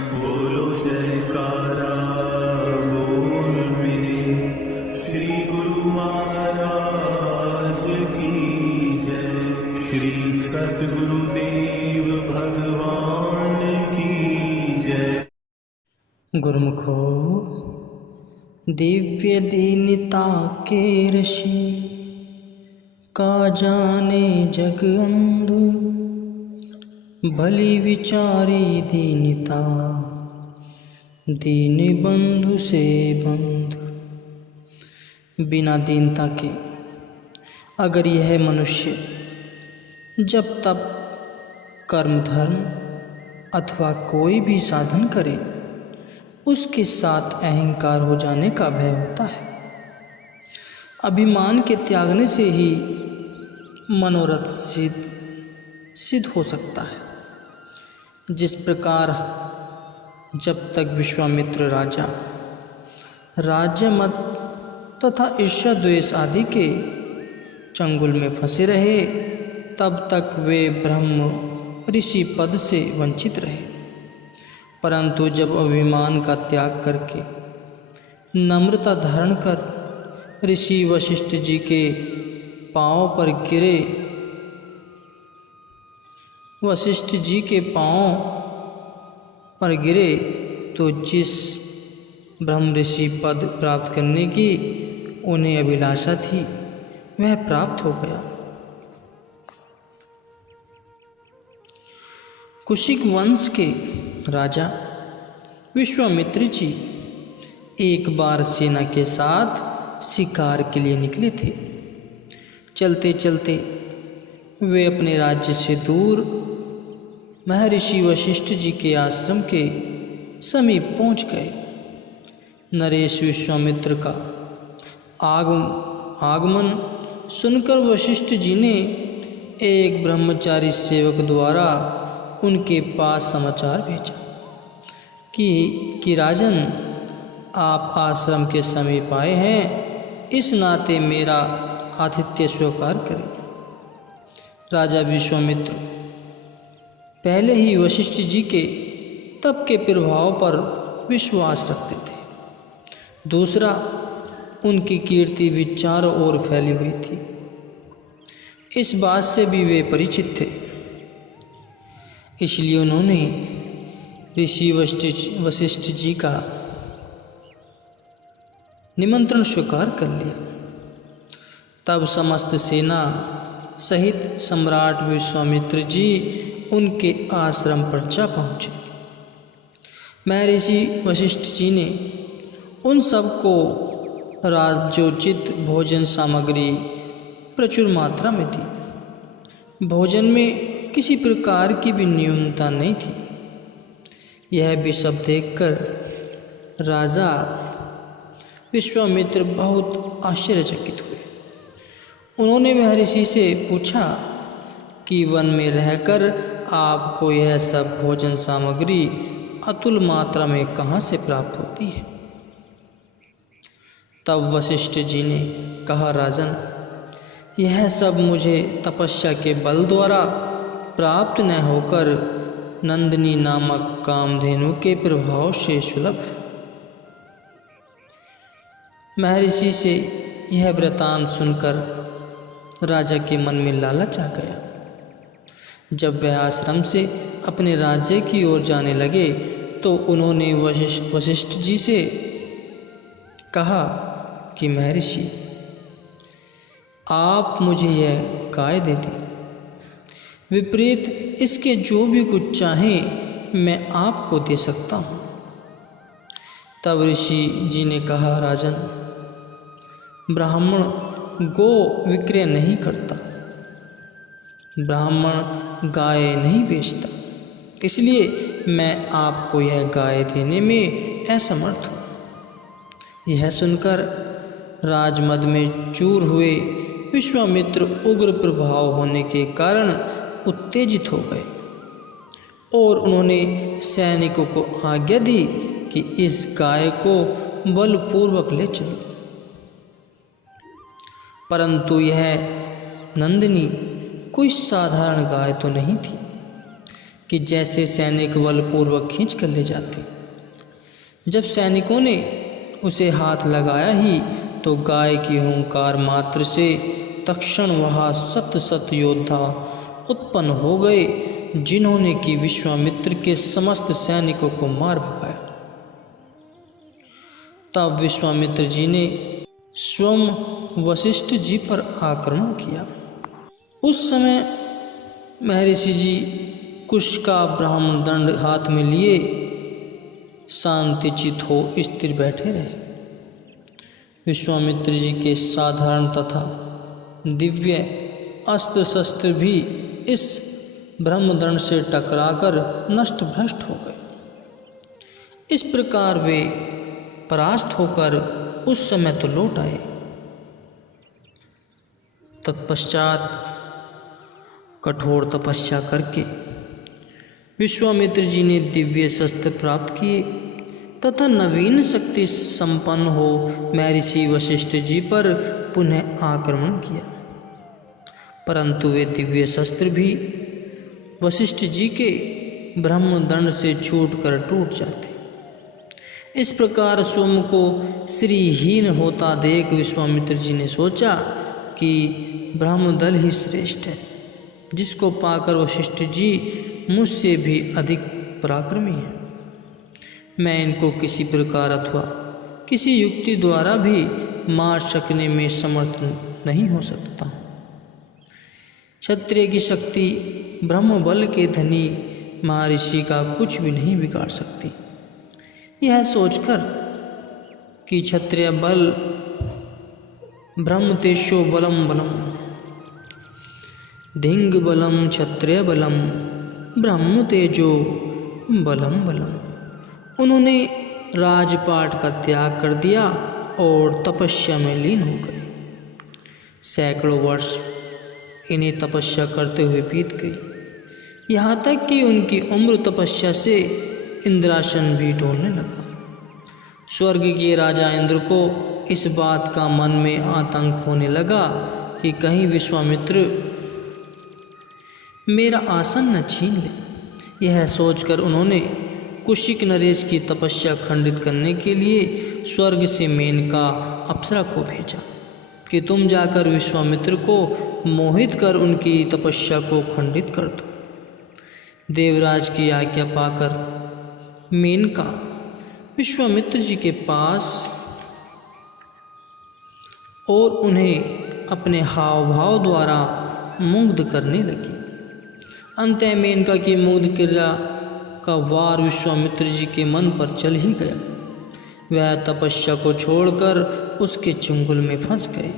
बोलो जयकारा बोल मेरे श्री गुरु महाराज की जय। श्री सद्गुरुदेव भगवान की जय। गुरुमुखो दिव्य दीनता के ऋषि का जाने जग अंध, भली विचारी दीनता दीन बंधु से बंधु। बिना दीनता के अगर यह मनुष्य जब तब कर्म धर्म अथवा कोई भी साधन करे, उसके साथ अहंकार हो जाने का भय होता है। अभिमान के त्यागने से ही मनोरथ सिद्ध हो सकता है। जिस प्रकार जब तक विश्वामित्र राजा राज्य मत तथा ईर्ष्या द्वेष आदि के चंगुल में फंसे रहे, तब तक वे ब्रह्म ऋषि पद से वंचित रहे। परंतु जब अभिमान का त्याग करके नम्रता धारण कर ऋषि वशिष्ठ जी के पांवों पर गिरे, वशिष्ठ जी के पांवों पर गिरे, तो जिस ब्रह्म ऋषि पद प्राप्त करने की उन्हें अभिलाषा थी वह प्राप्त हो गया। कुशिक वंश के राजा विश्वामित्र जी एक बार सेना के साथ शिकार के लिए निकले थे। चलते चलते वे अपने राज्य से दूर महर्षि वशिष्ठ जी के आश्रम के समीप पहुंच गए। नरेश विश्वामित्र का आगमन सुनकर वशिष्ठ जी ने एक ब्रह्मचारी सेवक द्वारा उनके पास समाचार भेजा कि राजन, आप आश्रम के समीप आए हैं, इस नाते मेरा आतिथ्य स्वीकार करें। राजा विश्वामित्र पहले ही वशिष्ठ जी के तप के प्रभाव पर विश्वास रखते थे। दूसरा, उनकी कीर्ति भी चारों ओर फैली हुई थी। इस बात से भी वे परिचित थे। इसलिए उन्होंने ऋषि वशिष्ठ जी का निमंत्रण स्वीकार कर लिया। तब समस्त सेना सहित सम्राट विश्वामित्र जी उनके आश्रम पर जा पहुँचे। महर्षि वशिष्ठ जी ने उन सबको राज्योचित भोजन सामग्री प्रचुर मात्रा में दी। भोजन में किसी प्रकार की भी न्यूनता नहीं थी। यह भी सब देखकर राजा विश्वामित्र बहुत आश्चर्यचकित हुए। उन्होंने महर्षि से पूछा कि वन में रहकर आपको यह सब भोजन सामग्री अतुल मात्रा में कहाँ से प्राप्त होती है? तब वशिष्ठ जी ने कहा, राजन, यह सब मुझे तपस्या के बल द्वारा प्राप्त न होकर नंदिनी नामक कामधेनु के प्रभाव से सुलभ है। महर्षि से यह वृतांत सुनकर राजा के मन में लालच आ गया। जब वह आश्रम से अपने राज्य की ओर जाने लगे तो उन्होंने वशिष्ठ जी से कहा कि महर्षि, आप मुझे यह गाय दे दें। विपरीत इसके जो भी कुछ चाहें मैं आपको दे सकता हूँ। तब ऋषि जी ने कहा, राजन, ब्राह्मण गो विक्रय नहीं करता, ब्राह्मण गाय नहीं बेचता, इसलिए मैं आपको यह गाय देने में असमर्थ हूँ। यह सुनकर राजमद में चूर हुए विश्वामित्र उग्र प्रभाव होने के कारण उत्तेजित हो गए और उन्होंने सैनिकों को आज्ञा दी कि इस गाय को बलपूर्वक ले चलो। परंतु यह नंदिनी कोई साधारण गाय तो नहीं थी। कि जैसे सैनिक बलपूर्वक खींच कर ले जाते। जब सैनिकों ने उसे हाथ लगाया ही तो गाय की हुंकार मात्र से तत्क्षण वहाँ शत योद्धा उत्पन्न हो गए, जिन्होंने कि विश्वामित्र के समस्त सैनिकों को मार भगाया। तब विश्वामित्र जी ने स्वयं वशिष्ठ जी पर आक्रमण किया। उस समय महर्षि जी कुश का ब्राह्मण दंड हाथ में लिए शांतिचित हो स्थिर बैठे रहे। विश्वामित्र जी के साधारण तथा दिव्य अस्त्र शस्त्र भी इस ब्रह्मदंड से टकराकर नष्ट भ्रष्ट हो गए। इस प्रकार वे परास्त होकर उस समय तो लौट आए। तत्पश्चात कठोर तपस्या करके विश्वामित्र जी ने दिव्य शस्त्र प्राप्त किए तथा नवीन शक्ति संपन्न हो महर्षि वशिष्ठ जी पर पुनः आक्रमण किया, परंतु वे दिव्य शस्त्र भी वशिष्ठ जी के ब्रह्मदंड से छूटकर टूट जाते। इस प्रकार स्वयं को श्रीहीन होता देख विश्वामित्र जी ने सोचा कि ब्रह्मदल ही श्रेष्ठ है, जिसको पाकर वशिष्ठ जी मुझसे भी अधिक पराक्रमी है। मैं इनको किसी प्रकार अथवा किसी युक्ति द्वारा भी मार सकने में समर्थ नहीं हो सकता। क्षत्रिय की शक्ति ब्रह्म बल के धनी महर्षि का कुछ भी नहीं बिगाड़ सकती। यह सोचकर कि क्षत्रिय बल ब्रह्म तेजो बलम बलम धिंग बलम क्षत्रिय बलम ब्रह्म तेजो बलम बलम, उन्होंने राजपाट का त्याग कर दिया और तपस्या में लीन हो गए। सैकड़ों वर्ष इन्हें तपस्या करते हुए बीत गई, यहाँ तक कि उनकी उम्र तपस्या से इंद्रासन भी डोलने लगा। स्वर्ग के राजा इंद्र को इस बात का मन में आतंक होने लगा कि कहीं विश्वामित्र मेरा आसन न छीन ले। यह सोचकर उन्होंने कुशिक नरेश की तपस्या खंडित करने के लिए स्वर्ग से मेनका अप्सरा को भेजा कि तुम जाकर विश्वामित्र को मोहित कर उनकी तपस्या को खंडित कर दो। देवराज की आज्ञा पाकर मेनका विश्वामित्र जी के पास और उन्हें अपने हाव भाव द्वारा मुग्ध करने लगी। अंतः मेनका की मुग्ध क्रिया का वार विश्वामित्र जी के मन पर चल ही गया। वह तपस्या को छोड़कर उसके चुंगल में फंस गए।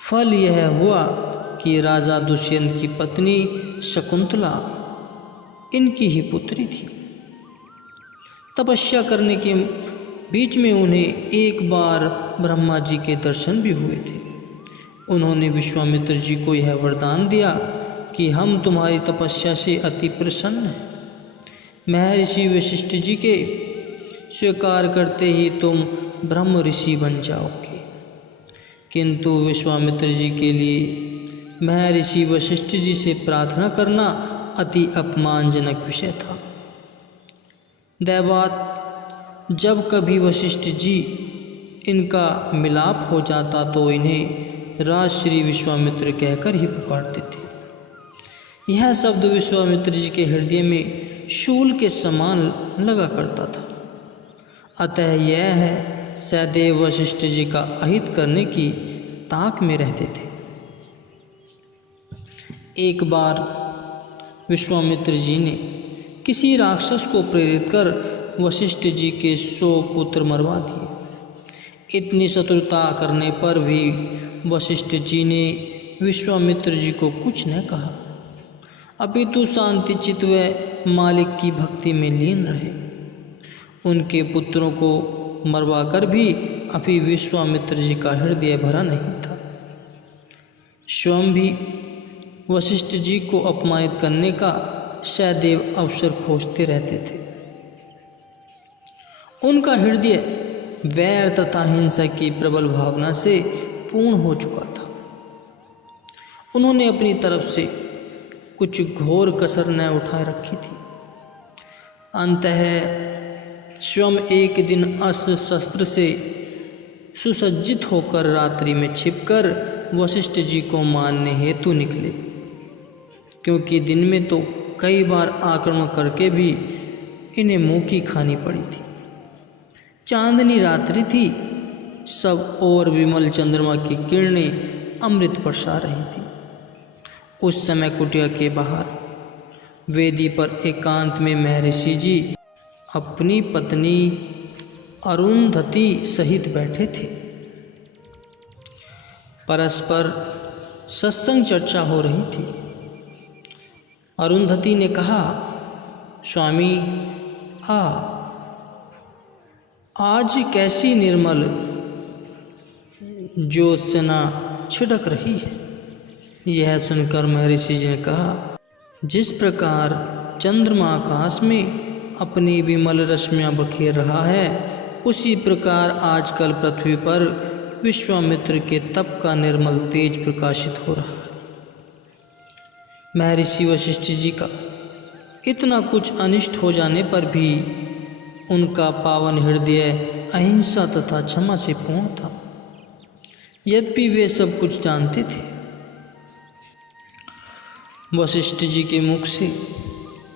फल यह हुआ कि राजा दुष्यंत की पत्नी शकुंतला इनकी ही पुत्री थी। तपस्या करने के बीच में उन्हें एक बार ब्रह्मा जी के दर्शन भी हुए थे। उन्होंने विश्वामित्र जी को यह वरदान दिया कि हम तुम्हारी तपस्या से अति प्रसन्न हैं। महर्षि वशिष्ठ जी के स्वीकार करते ही तुम ब्रह्म ऋषि बन जाओगे। किंतु विश्वामित्र जी के लिए महर्षि वशिष्ठ जी से प्रार्थना करना अति अपमानजनक विषय था। दैवात जब कभी वशिष्ठ जी इनका मिलाप हो जाता तो इन्हें राजश्री विश्वामित्र कहकर ही पुकारते थे। यह शब्द विश्वामित्र जी के हृदय में शूल के समान लगा करता था। अतः यह है सदैव वशिष्ठ जी का अहित करने की ताक में रहते थे। एक बार विश्वामित्र जी ने किसी राक्षस को प्रेरित कर वशिष्ठ जी के 100 पुत्र मरवा दिए। इतनी शत्रुता करने पर भी वशिष्ठ जी ने विश्वामित्र जी को कुछ न कहा, अपितु शांति चित्त व मालिक की भक्ति में लीन रहे। उनके पुत्रों को मरवाकर भी अभी विश्वामित्र जी का हृदय भरा नहीं था। स्वयं भी वशिष्ठ जी को अपमानित करने का सदैव अवसर खोजते रहते थे। उनका हृदय वैर तथा हिंसा की प्रबल भावना से पूर्ण हो चुका था। उन्होंने अपनी तरफ से कुछ घोर कसर न उठाए रखी थी। अंतः स्वयं एक दिन अस्त्र शस्त्र से सुसज्जित होकर रात्रि में छिपकर वशिष्ठ जी को मारने हेतु निकले, क्योंकि दिन में तो कई बार आक्रमण करके भी इन्हें मुँह की खानी पड़ी थी। चांदनी रात्रि थी, सब और विमल चंद्रमा की किरणें अमृत बरसा रही थी। उस समय कुटिया के बाहर वेदी पर एकांत में महर्षि जी अपनी पत्नी अरुंधति सहित बैठे थे। परस्पर सत्संग चर्चा हो रही थी। अरुंधति ने कहा, स्वामी आज कैसी निर्मल ज्योत्सना छिड़क रही है। यह सुनकर महर्षि जी ने कहा, जिस प्रकार चंद्रमा आकाश में अपनी विमल रश्मियाँ बखेर रहा है, उसी प्रकार आजकल पृथ्वी पर विश्वामित्र के तप का निर्मल तेज प्रकाशित हो रहा है। महर्षि वशिष्ठ जी का इतना कुछ अनिष्ट हो जाने पर भी उनका पावन हृदय अहिंसा तथा क्षमा से पूर्ण था। यद्यपि वे सब कुछ जानते थे। वशिष्ठ जी के मुख से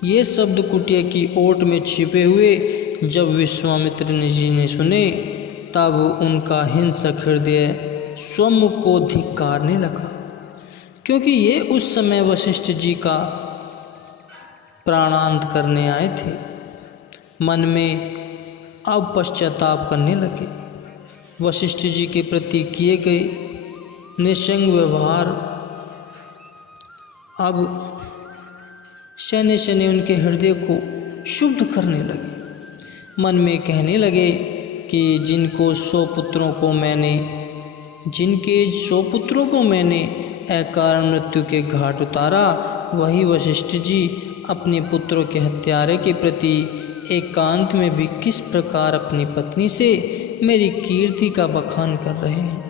ये शब्द कुटिया की ओट में छिपे हुए जब विश्वामित्र जी ने सुने, तब उनका हिंसक हृदय स्वयं को धिक्कारने लगा, क्योंकि ये उस समय वशिष्ठ जी का प्राणांत करने आए थे। मन में अब पश्चाताप करने लगे। वशिष्ठ जी के प्रति किए गए निसंग व्यवहार अब शनि शनि उनके हृदय को शुद्ध करने लगे। मन में कहने लगे कि जिनके 100 पुत्रों को मैंने अकारण मृत्यु के घाट उतारा, वही वशिष्ठ जी अपने पुत्रों के हत्यारे के प्रति एकांत में भी किस प्रकार अपनी पत्नी से मेरी कीर्ति का बखान कर रहे हैं।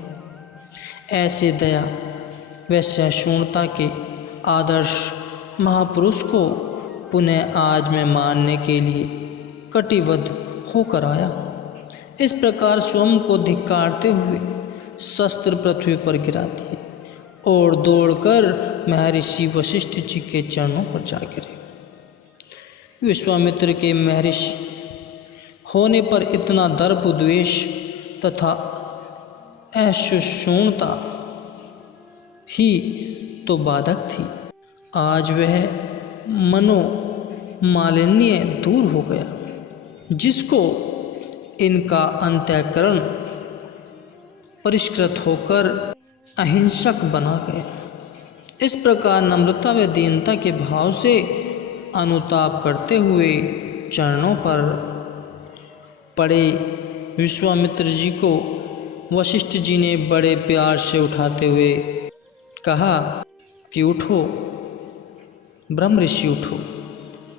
ऐसे दया व सहिष्णुता के आदर्श महापुरुष को पुनः आज मैं मानने के लिए कटिबद्ध होकर आया। इस प्रकार स्वयं को धिक्कारते हुए शस्त्र पृथ्वी पर गिरा दिए और दौड़कर महर्षि वशिष्ठ जी के चरणों पर जा गिरे। विश्वामित्र के महर्षि होने पर इतना दर्प, द्वेष तथा असहिष्णुता ही तो बाधक थी। आज वह मनोमालिन्य दूर हो गया, जिसको इनका अंतःकरण परिष्कृत होकर अहिंसक बना गया। इस प्रकार नम्रता व दीनता के भाव से अनुताप करते हुए चरणों पर पड़े विश्वामित्र जी को वशिष्ठ जी ने बड़े प्यार से उठाते हुए कहा कि उठो ब्रह्मऋषि, उठो।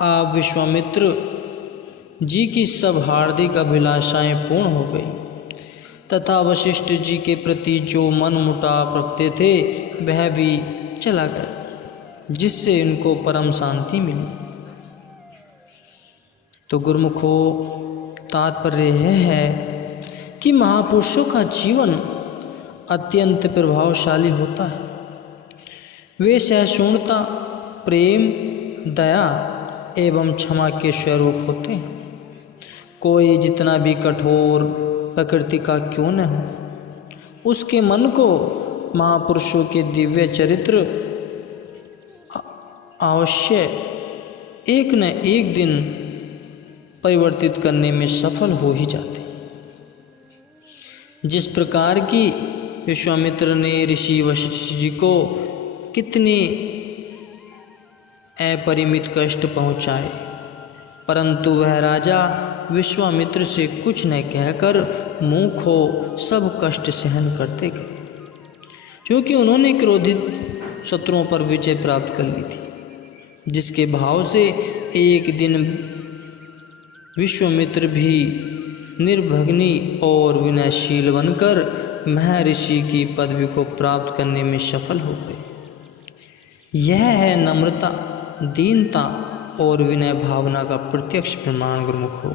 आप विश्वामित्र जी की सब हार्दिक अभिलाषाएं पूर्ण हो गई तथा वशिष्ठ जी के प्रति जो मन मुटाव रखते थे वह भी चला गया, जिससे इनको परम शांति मिली। तो गुरुमुखो, तात्पर्य यह है कि महापुरुषों का जीवन अत्यंत प्रभावशाली होता है। वे सहिष्णुता, प्रेम, दया एवं क्षमा के स्वरूप होते हैं। कोई जितना भी कठोर प्रकृति का क्यों न हो, उसके मन को महापुरुषों के दिव्य चरित्र अवश्य एक न एक दिन परिवर्तित करने में सफल हो ही जाते। जिस प्रकार की विश्वामित्र ने ऋषि वशिष्ठ जी को कितने अपरिमित कष्ट पहुँचाए, परंतु वह राजा विश्वामित्र से कुछ न कहकर मुँह खो सब कष्ट सहन करते गए, क्योंकि उन्होंने क्रोधित शत्रुओं पर विजय प्राप्त कर ली थी, जिसके भाव से एक दिन विश्वामित्र भी निर्भग्नि और विनयशील बनकर महर्षि की पदवी को प्राप्त करने में सफल हो गए। यह है नम्रता, दीनता और विनय भावना का प्रत्यक्ष प्रमाण गुरुमुखो।